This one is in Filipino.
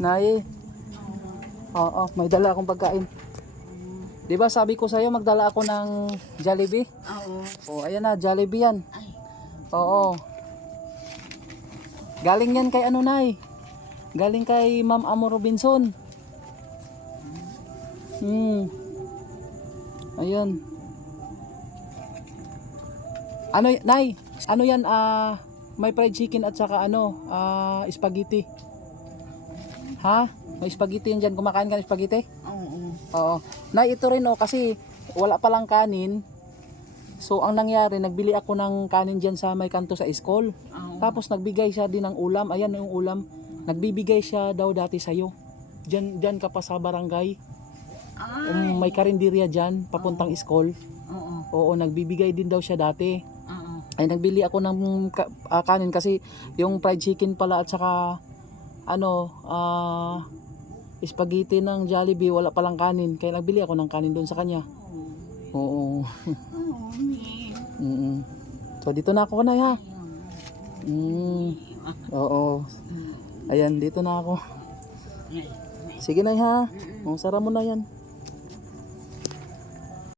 Nay. Oo, may dala akong pagkain. 'Di ba sabi ko sa'yo magdala ako ng Jollibee? Oo. Oh, ayan na, Jollibee yan. Ay. Oo. Galing yan kay ano, Nay? Galing kay Ma'am Amo Robinson. Ayun. Ano, Nay? Ano yan? May fried chicken at saka ano, spaghetti. Ha? May spaghetti yan dyan. Kumakain ka ng spaghetti? Oo. Oo. Nay, ito rin kasi wala palang kanin. So, ang nangyari, nagbili ako ng kanin dyan sa may kanto sa school. Oo. Tapos, nagbigay siya din ng ulam. Ayan yung ulam. Nagbibigay siya daw dati sa'yo. Dyan ka pa sa barangay. Ay. May karinderya dyan, papuntang school. Oo. Oo, nagbibigay din daw siya dati. Oo. Ay, nagbili ako ng kanin kasi yung fried chicken pala at saka spaghetti ng Jollibee, wala palang kanin. Kaya nagbili ako ng kanin doon sa kanya. Oo. So, dito na ako, Nay, ha? Oo. Ayan, dito na ako. Sige, Nay, ha? Sara mo na yan.